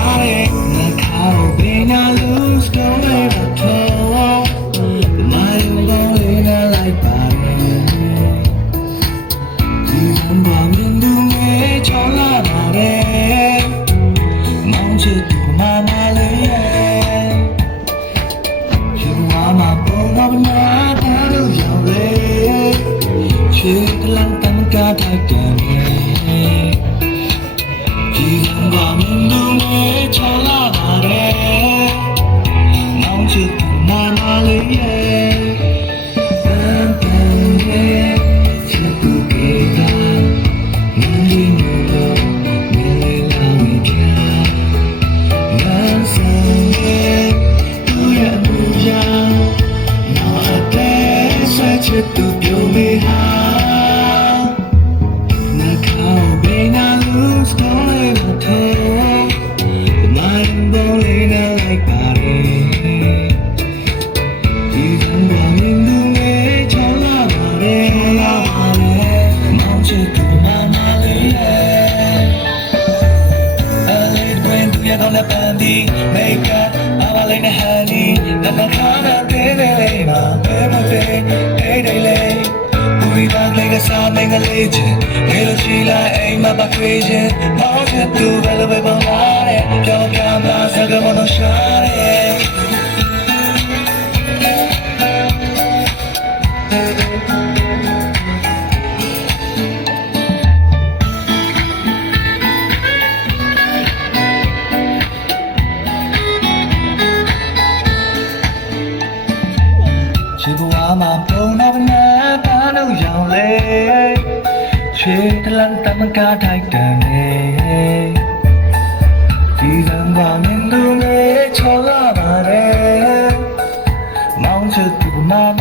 ပါတယ်ငါခါကိုဘယ်နာလို့စတော့လဲတော့မိုင်းလုံးလေးနဲ့လိုက်ပါတယ်ဒီဘုံဘာမင်းတို့နဲ့ချောလာပါတယ်မောင်ချစ်သူမမလေးရဲ့ရှင်မမပုံတော့နာတာလို့ရောက်လေချစ်ကလန်တမ်းကထိုက်တယ်ဒီဘုံဘာမင်းတို့နဲ့ချောလာပါတယ်မောင်ချစ်သူမမလေးရဲ့သူပြုံးနေဟာနှာခေါင်းဘေးနာလို့စတော့လေမထဲမိုင်းပေါ်လေးနဲ့လိုက်ပါတယ်ဒီဘုံကမင်းတို့နဲ့ချောလာပါတယ်မောင်ချစ်သူမမလေးရဲ့အလေးတွင်သူရတော့လည်းပန်းဒီမိတ်ကအမလေးနဲ့ဟန်နီနှာခေါင်းနဲ့သေးသေးလေးမှာပဲမသေးစားမင်းကလေးချင်းငယ်လိုရှိလိုက်အိမ်မှာပါခွေးချင်းမောင်ချစ်သူဘယ်လိုပဲပေါလာတဲ့ကြောက်ကမ်းလာစကားမလို့ရှာတဲ့ချစ်ဘဝမှာပုံတော့နာတာလို့ရောင်လေချစ်တလန်တမကထိုက်တယ်ဒီဇန်ကမင်းတို့နဲ့ချောလာပါတယ်မောင်ချစ်သူမမ